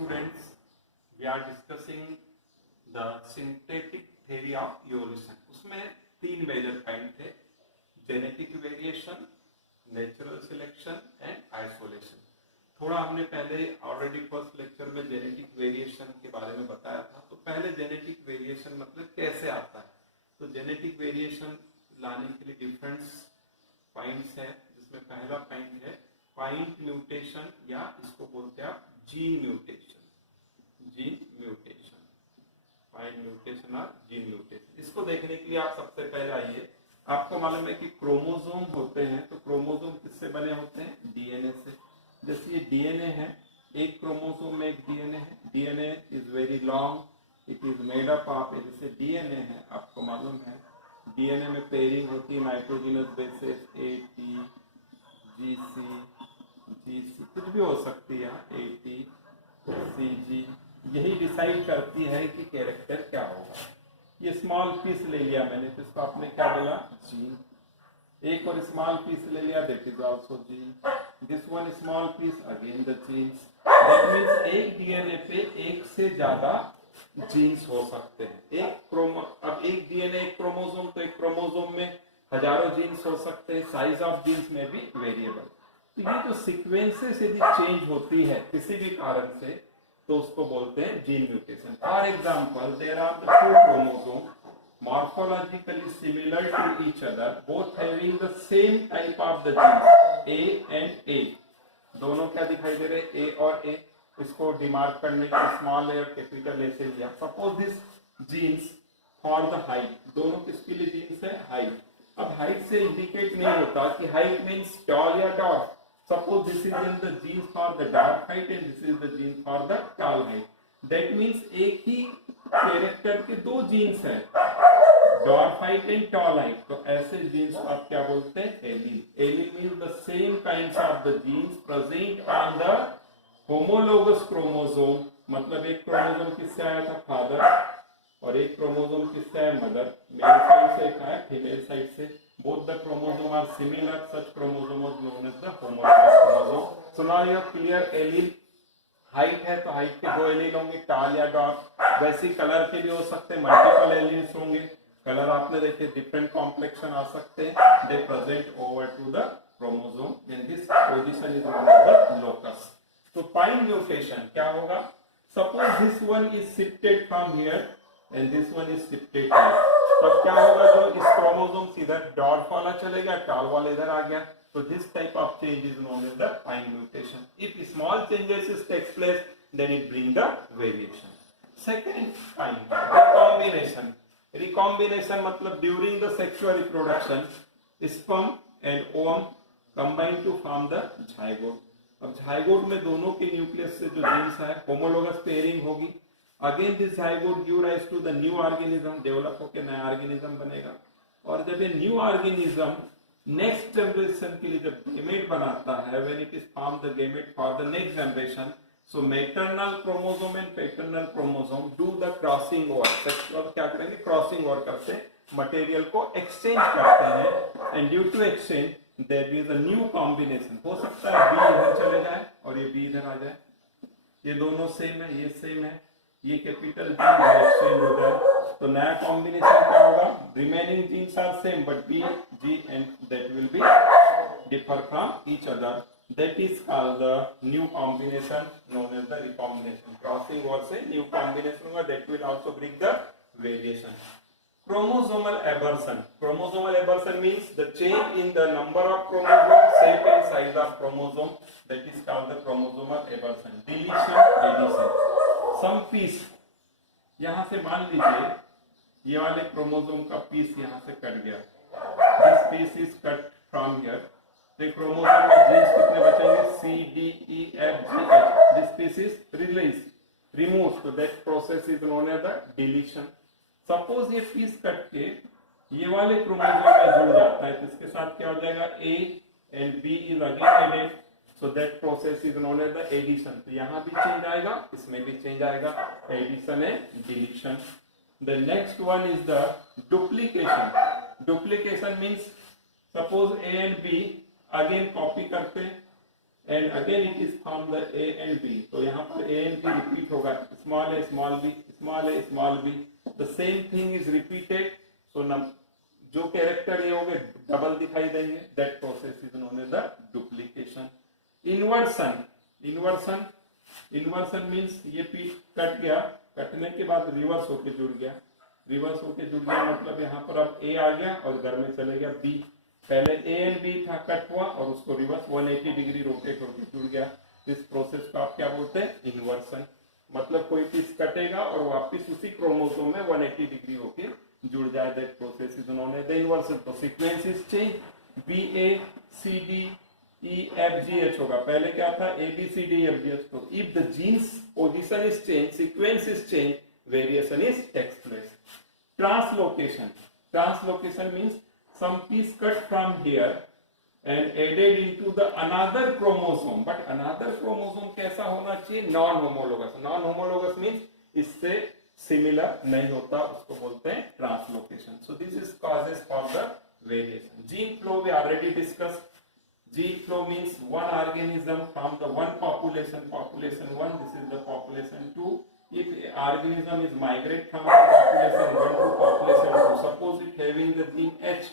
students, we are discussing the synthetic theory of evolution. उसमें तीन major point थे, genetic variation, natural selection and isolation. थोड़ा हमने पहले ऑलरेडी फर्स्ट लेक्चर में जेनेटिक वेरिएशन के बारे में बताया था. तो पहले जेनेटिक वेरिएशन मतलब कैसे आता है. तो जेनेटिक वेरिएशन लाने के लिए डिफरेंट पॉइंट्स है, जिसमें पहला पॉइंट है पॉइंट म्यूटेशन, या इसको बोलते हैं आप gene mutation. Gene mutation, point mutation और जीन म्यूटेशन. इसको देखने के लिए आप सबसे पहले आइए, आपको मालूम है कि क्रोमोसोम होते हैं. तो क्रोमोसोम किससे बने होते हैं? डीएनए से. जैसे ये डीएनए है, एक क्रोमोसोम में एक डीएनए है. DNA is very long, it is made up of, जैसे डीएनए है, आपको मालूम है डीएनए में पेयरिंग होती है nitrogenous bases A T GC, GC कुछ भी हो सकती है, ए टी सी जी. यही डिसाइड करती है कि कैरेक्टर क्या होगा. ये स्मॉल पीस ले लिया मैंने, तो इसको आपने क्या बोला? जीन. एक और स्मॉल पीस ले लिया, that is also gene. This one small piece, again the genes. That means एक डीएनए पे एक से ज्यादा जीन्स हो सकते हैं. अब एक डीएनए एक क्रोमोसोम, तो एक क्रोमोसोम में हजारों जीन्स हो सकते हैं. साइज ऑफ जीन्स में भी वेरिएबल. तो ये जो सीक्वेंसेस यदि चेंज होती है किसी भी कारण से, तो उसको बोलते हैं gene mutation. For example, there are the two chromosome morphologically similar to each other, both having the same type of the genes A and A. दोनों क्या दिखाई दे रहे? A और A. इसको डिमार्क करने के स्मॉल ए और कैपिटल ए से लिया. Suppose this genes for the height, दोनों किसके लिए जीन्स है? हाइट. अब हाइट से इंडिकेट नहीं होता कि हाइट मींस टॉल या dwarf. Suppose this is in the genes for the dwarf height and this is the genes for the tall height. That means एक ही कैरेक्टर के दो जीन्स हैं, dwarf height and tall height. तो ऐसे genes को आप क्या बोलते हैं? Allele. Allele means the same kinds of the genes present on the homologous chromosome. मतलब एक क्रोमोसोम किससे आया था? फादर. और एक क्रोमोसोम किससे आया? मदर. मेल साइड से एक आया, फीमेल साइड से. Both the chromosome are similar. Such chromosome is known as the homologous chromosome. So now you are clear. Allele height है तो हाइट के दो एलील होंगे, टॉल या डॉर्फ. वैसे कलर के भी हो सकते हैं, मल्टीपल एलील्स होंगे. कलर आपने देखे, डिफरेंट कॉम्प्लेक्शन आ सकते हैं. They present over to the chromosome and this position is known as the locus. तो पॉइंट म्यूटेशन क्या होगा? Suppose this one is shifted from here and this one is shifted here. तब क्या होगा? जो इस क्रोमोसोम इधर डॉर्फ वाला चलेगा, टॉल वाला इधर आ गया. So this type of change is known as the point mutation. If small changes takes place, then it brings the variation. Second point, recombination. Recombination मतलब during the sexual reproduction, sperm and ovum combine to form the zygote. अब zygote में दोनों के nucleus से जो jeans है, homologous pairing होगी. Again this zygote give rise to the new organism, develop होकर नया ऑर्गेनिज्म बनेगा. और जब ये न्यू ऑर्गेनिज्म नेक्स्ट जनरेशन के लिए जब गेमेट बनाता है, when it is formed the gamete for the next generation, so maternal chromosome and paternal chromosome do the crossing over. Sexual क्या करेंगे? क्रॉसिंग ओवर करते हैं, मटेरियल को एक्सचेंज करते हैं. And due to exchange there is a new combination. हो सकता है बी इधर चले जाए और ये बी इधर आ जाए. ये दोनों सेम है, ये सेम है, ये कैपिटल बी एक्सचेंज हो जाए. तो नया कॉम्बिनेशन क्या होगा? Remaining genes are same but B, G and that will be differ from each other. That is called the new combination, known as the recombination. Crossing over से new combination होगा, that will also bring the variation. Chromosomal aberration. Chromosomal aberration means the change in the number of chromosomes, shape and size of chromosome. That is called the chromosomal aberration. Deletion, addition. Some piece, यहाँ से मान लीजिए ये वाले chromosome का piece यहाँ से cut गया. This piece is cut from here. तो क्रोमोसोम में जीन्स कितने बचेंगे? C, D, E, F, G, H. This piece is released, removed. So that process is known as the deletion. Suppose ये piece cut के ये वाले chromosome में जुड़ जाता है, तो इसके साथ क्या हो जाएगा? A and B is again added. So that process is known as the addition. तो यहाँ भी चेंज आएगा, इसमें भी चेंज आएगा. Addition and deletion. The next one is the duplication. Duplication means suppose A and B again copy करते and again it is from the A and B, तो यहाँ पर ए एंड बी रिपीट होगा, small A small B, small A small B, the same thing is repeated, so जो character ये होंगे double दिखाई देंगे, that process is known as the duplication. Inversion, inversion, inversion means ये piece cut गया, कटने के बाद रिवर्स होके जुड़ गया, रिवर्स होके जुड़ गया मतलब यहाँ पर अब ए आ गया और घर में चले गया बी, पहले ए एंड बी था, कट हुआ और उसको रिवर्स 180 डिग्री रोटेट होके जुड़ गया, इस प्रोसेस को आप क्या बोलते हैं, इन्वर्सन। मतलब कोई पीस कटेगा और वापस उसी क्रोमोसोम में 180 डिग्री होके जुड़ जाए, that process is known as the inversion. तो sequence is change, B A C D E F G H होगा, पहले क्या था A B C D F G H, तो if the genes position is change, sequence is change, variation is takes place. Translocation, translocation means some piece cut from here and added into the another chromosome, but another chromosome कैसा होना चाहिए, non homologous, non homologous means इससे similar नहीं होता, उसको बोलते हैं translocation. So this is causes for the variation. Gene flow we already discuss, gene flow means one organism from the one population, population 1, this is the population 2, if organism is migrate from population 1 to population 2, suppose it having the gene H,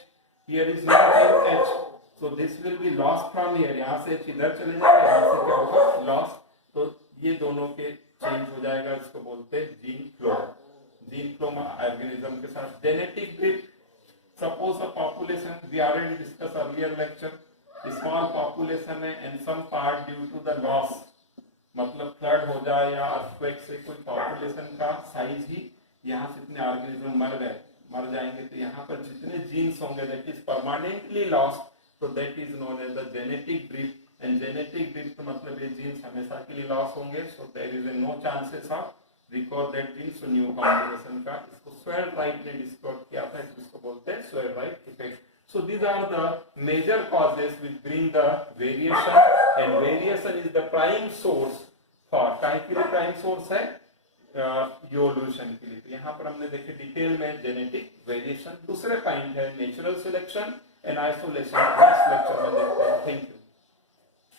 here is no gene H, so this will be lost from here, यहाँ से इधर चले जाएगा, यहाँ से क्या होगा, lost, तो ये दोनों के चेंज हो जाएगा, इसको बोलते हैं जीन फ्लो। जीन फ्लो में ऑर्गेनिज्म के साथ genetic drift, suppose a population, we already discuss earlier lecture, small population है and some part due to the loss, मतलब फ्लड हो जाए या अर्थक्वेक से कोई पॉपुलेशन का साइज ही, यहाँ से इतने ऑर्गेनिज्म मर गए, मर जाएंगे, तो यहाँ पर जितने जीन्स होंगे दैट इज परमानेंटली लॉस्ट, तो that is known as the genetic drift. And genetic drift मतलब ये जीन्स हमेशा के लिए लॉस होंगे, so there is no chances of record that genes new combination का। इसको स्वेल राइट ने डिस्कवर किया था, इसको बोलते हैं swell right effect. So these are the major causes which bring the variation, and variation is the prime source for, काहे के लिए prime source है, evolution के लिए। तो यहाँ पर हमने देखे डिटेल में जेनेटिक वेरिएशन। दूसरे पॉइंट है natural selection and isolation, next lecture में देखते हैं। Thank you.